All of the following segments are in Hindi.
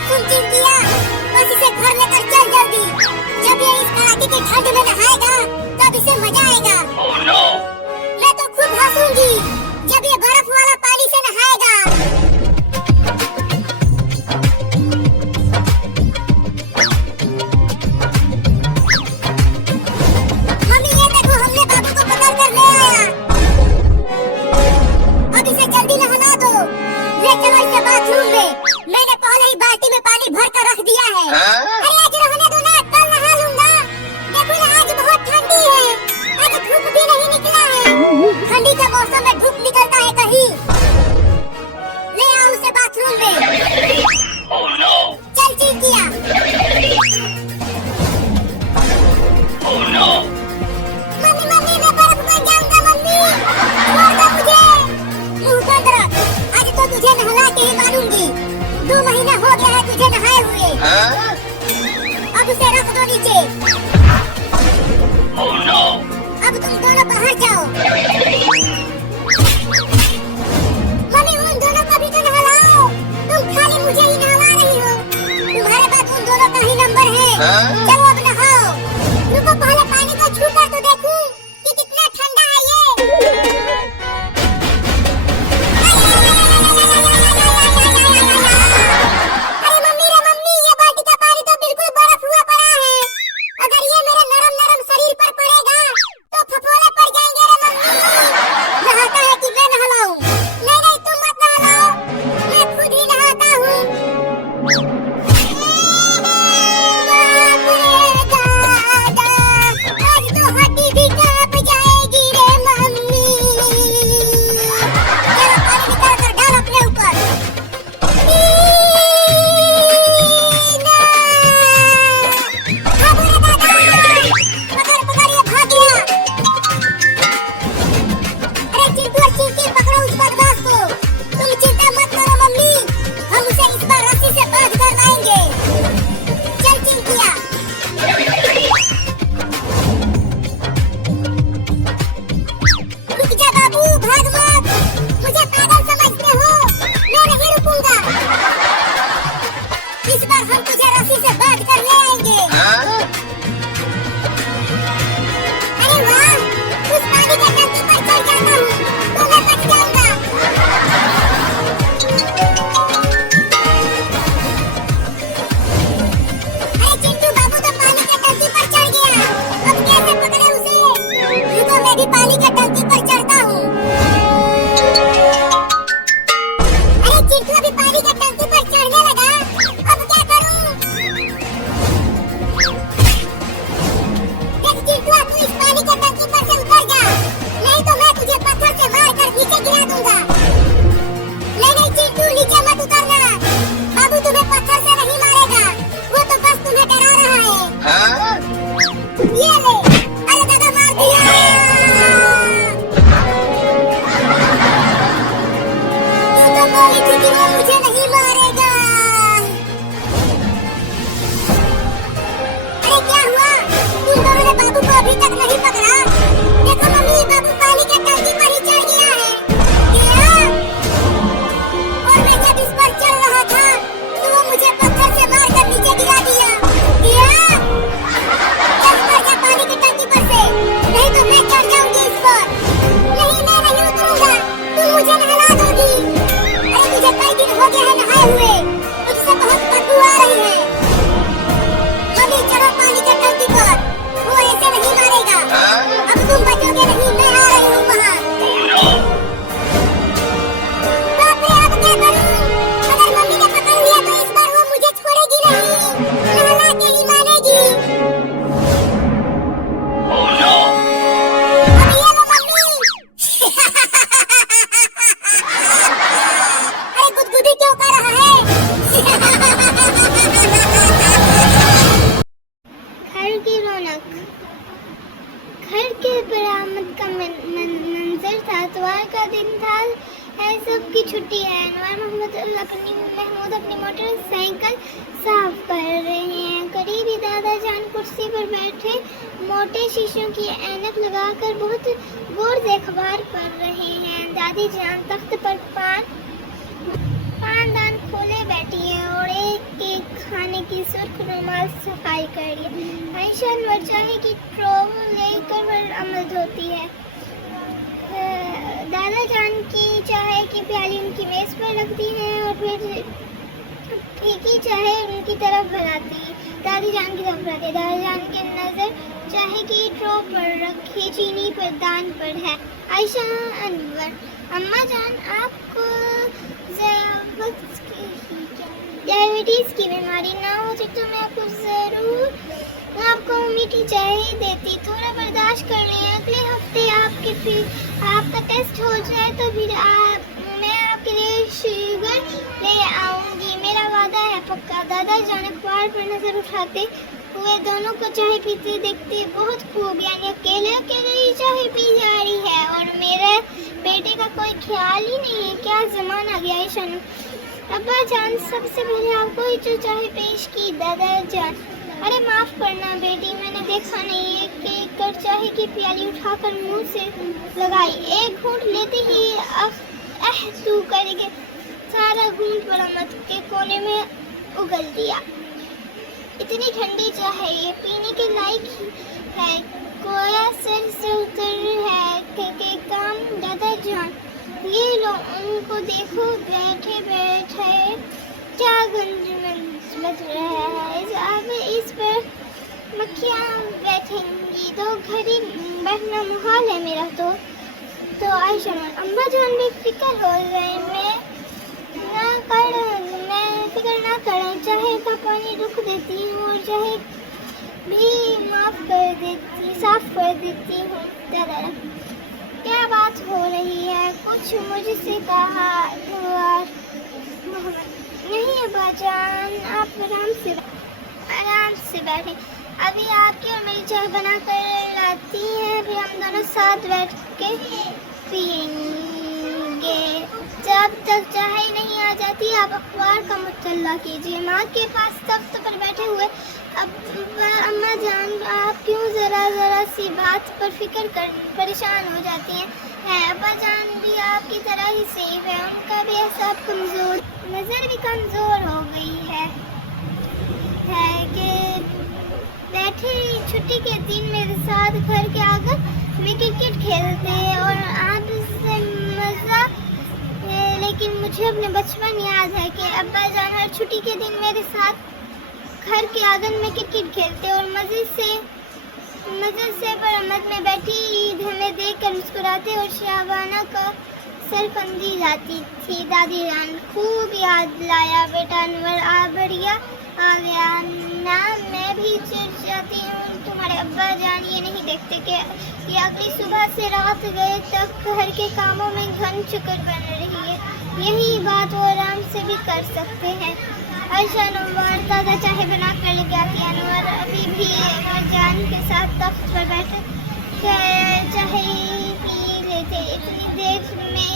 बात सुन चिंकिया, बस इसे घर लेकर चल जल्दी। जब ये इस कड़ाके की ठंड में नहाएगा तब इसे मजा आएगा। Oh no! मैं तो खूब हंसूंगी जब ये बर्फ वाला पानी से नहाएगा। मम्मी ये देखो, हमने बाबू को पकड़ कर ले आया। अब इसे जल्दी नहला दो। ले चलो इसे बाथरूम में। मैंने पहले ही बाल्टी में पानी भर कर रख दिया है। अरे आज रहने दो ना, कल नहा लूंगा। देखो ना, आज बहुत ठंडी है। आज धूप भी नहीं निकला है। ठंडी के मौसम में धूप निकलता है कहीं। ले आओ उसे बाथरूम में। Oh no! चल चिंकिया। Oh no! मम्मी मम्मी, मैं बर्फ बन जाऊंगा। मम्मी छोड़ दो मुझे। मुंह बंद रख। आज तो तुझे नहला के ही मानूंगी। 2 महीना हो गया है तुझे नहाए हुए। अब उसे रख दो नीचे। Oh no! अब तुम दोनों बाहर जाओ। मम्मी उन दोनों को भी तो नहलाओ। तुम खाली मुझे ही नहला रही हो। तुम्हारे पास उन दोनों का ही नंबर है। चलो अब नहाओ। रुको, पहले पानी को छू कर तो देखूं कि कितना ठंडा है ये। अरे मम्मी रे मम्मी, ये बाल्टी का पानी तो बिल्कुल बर्फ हुआ पड़ा है। अगर ये मेरे नरम नरम शरीर पर पड़ेगा तो फफोले पड़ जाएंगे रे मम्मी। नहाता है कि मैं नहलाऊं? नहीं नहीं, तुम मत नहलाओ, मैं खुद ही नहाता हूँ। बाप रे दादा, आज तो हड्डी भी कांप जाएगी रे मम्मी। चलो पानी निकाल कर डाल अपने ऊपर। इस बार हम तुझे रस्सी से बांध कर ले आएंगे। अरे वाह, उस पानी के टंकी पर चढ़ जाता हूँ तो मैं बच जाऊंगा। अरे चिंटू बाबू तो पानी के टंकी पर चढ़ गया। अब कैसे पकड़े उसे? रुको, मैं भी पानी के टंकी पर चढ़ता हूँ। अरे चिंटू अभी पानी के टंकी पर चढ़ने लगा। अब क्या करूं? देख चिंटू, तू इस पानी के टंकी पर से उतर जा, नहीं तो मैं तुझे पत्थर से मार कर नीचे गिरा दूंगा। नहीं नहीं चिंटू, नीचे मत उतरना। बाबू तुम्हें पत्थर से नहीं मारेगा, वो तो बस तुम्हें डरा रहा है। ये ले। अरे दादा, मार दिया। तू तो बोली थी कि वो मुझे नहीं मारेगा। अरे क्या हुआ? तुम दोनों ने बाबू को अभी तक नहीं पकड़ा? देखो मम्मी, बाबू पानी के टंकी पर ही चढ़ गया है। क्या? और मैं जब इस पर चल रहा था तो वो मुझे पत्थर से मार कर नीचे गिरा दिया। क्या? चल उतर जा पानी की टंकी पर से, नहीं तो मैं चढ़ जाऊंगी इस पर। नहीं, मैं नहीं उतरूंगा, तुम मुझे नहला दोगी। अरे मुझे कई दिन हो गए हैं नहाए हुए, मुझसे बहुत बदबू आ रही है। मम्मी चलो पानी के टंकी पर, वो ऐसे नहीं मारेगा। अब तुम बचोगे नहीं, मैं आ रही हूँ वहाँ। बाप रे, अब क्या करूँ? अगर मम्मी ने पकड़ लिया तो इस बार वो मुझे छोड़ेगी नहीं, नहला के ही मानेगी। Oh no! अब ये लो मम्मी। अरे गुदगुदी क्यों कर रहा है? घर की रौनक। घर के बरामद का मंजर था। इतवार का दिन था, है सबकी छुट्टी है। अनवर महमूद अपनी मोटरसाइकिल साफ कर रहे हैं। करीबी दादा जान कुर्सी पर बैठे मोटे शीशों की ऐनक लगाकर बहुत गौर से अखबार पढ़ रहे हैं। दादी जान तख्त पर पान दान खोले बैठी है और एक के एक रुमाल सफाई कर लिया। आयशा अनवर चाहे कि ट्रोल लेकर बरामद होती है। दादा जान की चाय की प्याली उनकी मेज़ पर रखती है और फिर फीकी चाय उनकी तरफ बढ़ाती, दादी जान की तरफ बढ़ाती है। दादा जान की नज़र चाय की ट्रो पर रखी चीनी पर दान पर है। आयशा अनवर, अम्मा जान आपको डायबिटीज़ की बीमारी ना हो तो मैं आपको ज़रूर आपको मीठी चाय ही देती, थोड़ा बर्दाश्त कर लें। अगले हफ्ते आपका टेस्ट हो जाए तो फिर मैं आपके लिए शुगर ले आऊँगी, मेरा वादा है पक्का। दादा जान अखबार पर नज़र उठाते हुए दोनों को चाय पीते देखते बहुत खूब, यानी अकेले अकेले ही चाय पी जा रही है और मेरे बेटे का कोई ख्याल ही नहीं है। क्या ज़माना गया है शन। अब्बा जान, सबसे पहले आपको ही जो चाय पेश की। दादा जान, अरे माफ़ करना बेटी, मैंने देखा नहीं है कि कर चाय की प्याली उठाकर मुंह से लगाई, एक घूंट लेते ही तू करके सारा घूंट बरामद के कोने में उगल दिया। इतनी ठंडी चाय ये पीने के लायक ही है, कोया सर से उतर है के काम। दादा जान, ये लो उनको देखो, बैठे बैठे क्या गंज बच रहा है, इस पर मक्खियाँ बैठेंगी तो घड़ी बैठना मुहाल है मेरा। तो आयशा, अम्मा जान बेफिक्र हो गए, मैं फिक्र ना करें, चाहे का पानी रुख देती हूँ और चाहे भी साफ कर देती हूँ। दादा, क्या बात हो रही है, कुछ मुझसे कहा हुआ? नहीं अब्बा जान, आप आराम से बैठे, अभी आपकी और मेरी चाय बना कर लाती हैं, फिर हम दोनों साथ बैठ के पियेंगे। जब तक चाय नहीं आ जाती आप अखबार का मुतल्ला कीजिए। माँ के पास तख्त पर बैठे हुए अम्मा जान, आप क्यों ज़रा सी बात पर परेशान हो जाती हैं? अब्बा जान भी आपकी तरह ही सेफ है, उनका भी एहसास कमज़ोर, नज़र भी कमज़ोर हो गई है कि बैठे छुट्टी के दिन मेरे साथ घर के आंगन में क्रिकेट खेलते और आप से मज़ा है, लेकिन मुझे अपने बचपन याद है कि अब्बा जान हर छुट्टी के दिन मेरे साथ घर के आंगन में क्रिकेट खेलते और मज़े से बरामद में बैठी ईद हमें देखकर मुस्कुराते और शाबाना का सर समझी जाती थी। दादी जान, खूब याद लाया बेटा अनवर, आ बढ़िया आ गया ना, मैं भी चिढ़ जाती हूँ। तुम्हारे अब्बा जान ये नहीं देखते कि ये अगली सुबह से रात गए तक घर के कामों में घन चक्कर बन रही है, यही बात वो आराम से भी कर सकते हैं। आयशा अनवर दादा चाहे बना कर लेके आती। अनवर अभी भी अम्मा जान के साथ तख्त पर बैठे चाहे पी लेते, इतनी देर में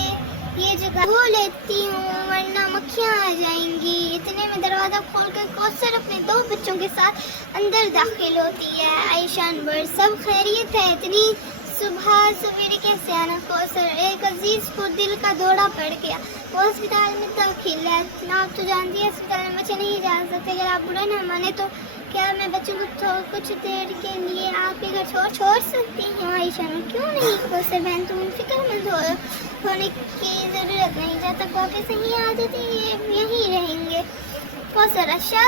ये जगह धो लेती हूँ वरना मक्खियाँ आ जाएंगी। इतने में दरवाज़ा खोलकर कौसर अपने 2 बच्चों के साथ अंदर दाखिल होती है। आयशा अनवर, सब खैरियत है? इतनी सुबह सवेरे कैसे आना? कौसर, एक अजीज़ को दिल का दौरा पड़ गया, वो अस्पताल में दाखिल है। आप तो जानती है अस्पताल में बच्चे नहीं जा सकते, अगर आप बुरा ना माने तो क्या मैं बच्चों को कुछ देर के लिए आपके घर छोड़ सकती हूँ? आयशा में, क्यों नहीं कौसर बहन, तुम फिक्रमंद होने की ज़रूरत नहीं, जब तक वापस नहीं आ जाती यहीं रहेंगे। कौसर, अच्छा।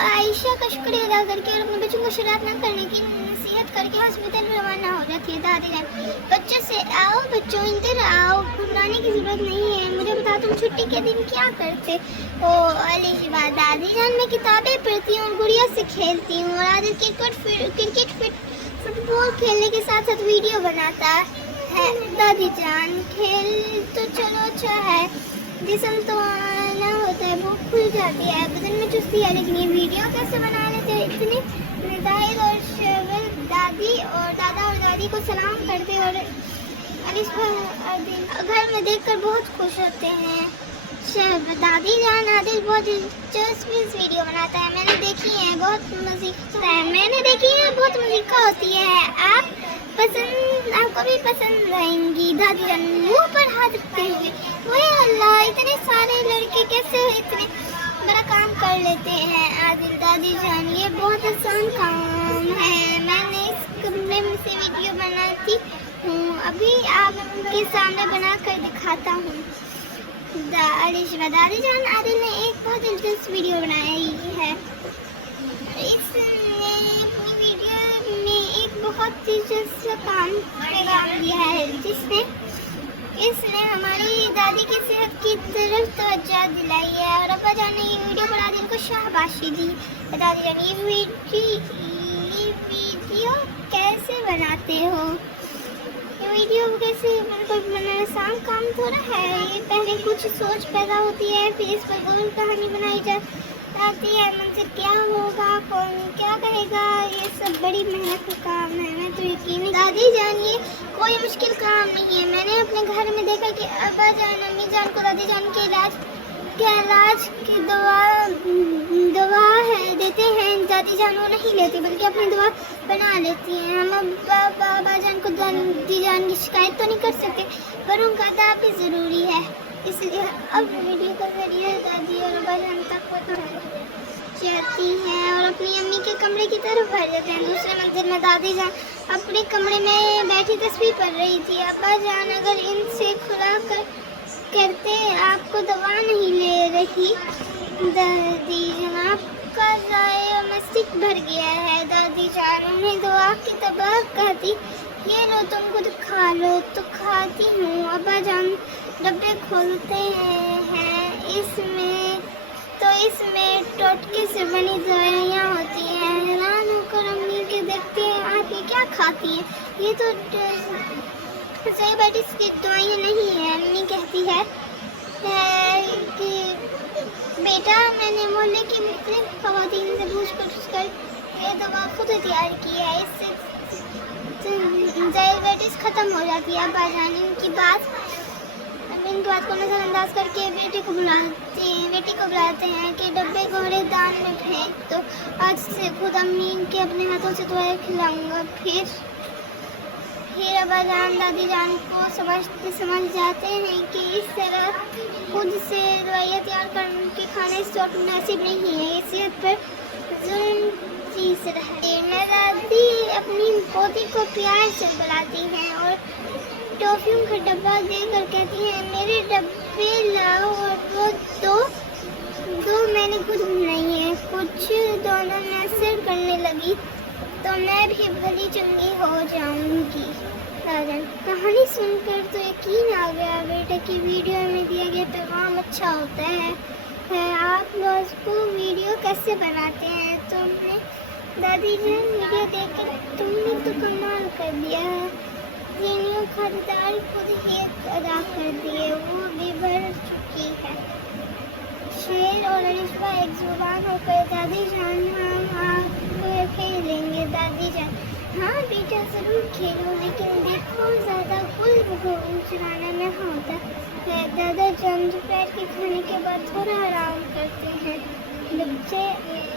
आयशा का शुक्रिया अदा करके और अपने बच्चों को शरारत न करने की नसीहत करके हॉस्पिटल रवाना हो जाती है। दादी जान, बच्चों से आओ बच्चों इधर आओ, घबराने की ज़रूरत नहीं है, मुझे बताओ तुम छुट्टी के दिन क्या करते हो? अली की बात, दादी जान, मैं किताबें पढ़ती हूँ और गुड़िया से खेलती हूँ और आज क्रिकेट फुटबॉल खेलने के साथ साथ वीडियो बनाता है। दादी जान, खेल तो चलो अच्छा है, जिस्म तो आना होता है, भूख खुल जाती है, बदन में चुस्ती है, लेकिन ये वीडियो कैसे बना लेते हैं? इतने मिजाइल और शगल। दादा और दादी को सलाम करते और अलिस घर में देखकर बहुत खुश होते हैं। दादी जान, आदिल बहुत दिलचस्प वीडियो बनाता है, मैंने देखी है, बहुत मज़ीका होती है, आपको भी पसंद आएंगी। दादी जान, मुंह पर हाथ रखते हुए, वही अल्लाह, इतने सारे लड़के कैसे इतने बड़ा काम कर लेते हैं? आदिल, दादी जान, ये बहुत आसान काम है। मैंने इस कमरे में से वीडियो बनाती हूँ, अभी आपके सामने बना कर दिखाता हूँ। दादी जान आदिल ने एक बहुत दिलचस्प वीडियो बनाई है। इसने अपनी वीडियो में एक बहुत दिलचस्प काम किया है, जिसने इसने हमारी दादी की सेहत की तरफ तवज्जो दिलाई है। और अब्बा जान ने ये वीडियो पर आदिल को शाबाशी दी। दादी जान ये वीडियो कैसे बनाते हो? ये वीडियो कैसे कोई बनाना आसान काम थोड़ा है। ये पहले कुछ सोच पैदा होती है, फिर इस पर गोल कहानी बनाई जाती है। मंजर क्या होगा, कौन क्या कहेगा, ये सब बड़ी मेहनत का काम है। मैं तो यकीन दादी जान ये कोई मुश्किल काम नहीं है। मैंने अपने घर में देखा कि अब्बा जान अम्मी जान को दादी जान के इलाज की दवा है देते हैं, दादी जान वो नहीं लेती बल्कि अपनी दवा बना लेती हैं। हम बाबा जान को दादी जान की शिकायत तो नहीं कर सकते, पर उनका अदब भी ज़रूरी है। इसलिए अब वीडियो का जरिए दादी और अब्बा जान तक जाती हैं और अपनी अम्मी के कमरे की तरफ बढ़ जाते हैं। दूसरे मंजिल में दादी जान अपने कमरे में बैठी तस्वीर पढ़ रही थी। अब्बा जान अगर इनसे खुला करते आपको दवा नहीं ले रही दादी जान, आपका जाए मस्तिष्क भर गया है। दादी जान उन्हें दवा की तबाह कहती, ये लो तुम खुद खा लो। तो खाती हूँ। अब्बा जान डब्बे खोलते हैं, इसमें टोटके से बनी दवाइयाँ होती हैं। हैरान होकर अम्मी के देखते हैं, आप ये क्या खाती हैं? ये तो डायबिटीज की दवाइयाँ नहीं है। अम्मी कहती है कि बेटा मैंने मोहल्ले की मुख्तलिफ खवातीन से पूछ कर ये दवा खुद तैयार की है, इससे डायबिटीज ख़त्म हो जाती है। अब्बा जान इनकी बात को नज़रअंदाज करके बेटी को बुलाते हैं कि डब्बे को दान में फेंक दो। आज से खुद अम्मी के अपने हाथों से दवाई खिलाऊंगा। फिर अब्बा जान दादी जान को समझ जाते हैं कि इस तरह खुद से दवाइयाँ तैयार करके खाने से मुनासिब नहीं है, ये सेहत पर जुल्म चीज़ है। दादी अपनी पोती को प्यार से बुलाती हैं और टॉफियों का डब्बा देकर कहती हैं, मेरे डब्बे लाओ। और वो दो मैंने खुद नहीं है, कुछ दोनों में असर करने लगी तो मैं भी भली चंगी हो जाऊंगी। कहानी सुनकर तो यकीन आ गया बेटा कि वीडियो में दिया गया पैगाम अच्छा होता है। आप लोग को वीडियो कैसे बनाते हैं? तुमने दादी जान वीडियो देखकर तुमने तो कमाल कर दिया है। वीडियो खरीदार खुद ही अदा कर दिए, वो भी बढ़ चुकी है। शेर और अलिफा एक जुबान होकर दादी जान हम खेलेंगे। दादी जान हाँ बेटा ज़रूर खेलो, लेकिन देखो ज़्यादा गुल चलाना न होता है। दादा जान दोपहर के खाने के बाद थोड़ा आराम करते हैं। बच्चे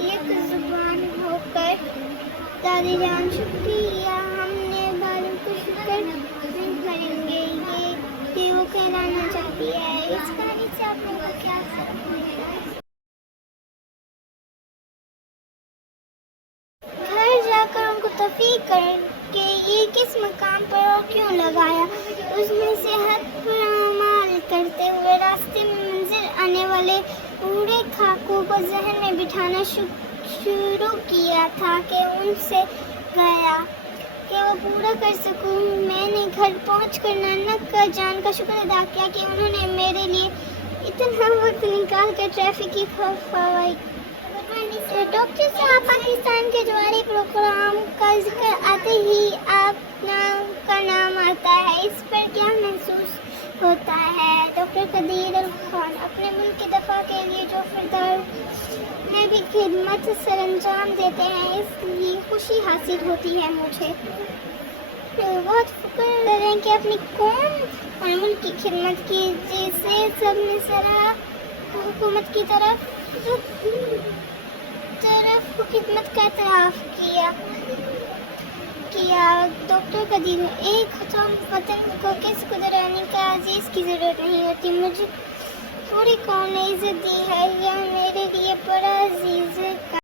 एक जुबान होकर दादी जान शुक्रिया, हमने बालों को शुक्र करेंगे, ये वो कहलाना चाहती है। इस कहानी से आप लोगों को क्या समझ मिला? घर जाकर उनको तफरीक करके ये किस मकाम पर और क्यों लगाया, उसमें सेहत पर अमल करते हुए रास्ते में मंजिल आने वाले बूढ़े खाकों को जहन में बिठाना शुरू किया था कि उनसे गया कि वो पूरा कर सकूं। मैंने घर पहुंचकर नानक का जान का शुक्र अदा किया कि उन्होंने मेरे लिए इतना वक्त निकाल कर ट्रैफिक की खौफाई। डॉक्टर साहब पाकिस्तान के जवारी प्रोग्राम का जिक्र आते ही आपका नाम आता है, इस पर क्या महसूस होता है? डॉक्टर कदीर अल खान अपने मुल्क की दफा के लिए जो फिरदार में भी खिदमत सरअंजाम देते हैं, इसलिए खुशी हासिल होती है मुझे। बहुत फिक्र करें कि अपनी कौम और मुल्क की खिदमत की, जिसे सबने सराहा हुकूमत की तरफ खिदमत का एतराफ़ किया। डॉक्टर कदीर एक वतन को किस गुजरानी का अजीज़ की ज़रूरत नहीं होती, मुझे पूरी कौम ने इज़्ज़त दी है, यह मेरे लिए बड़ा अजीज़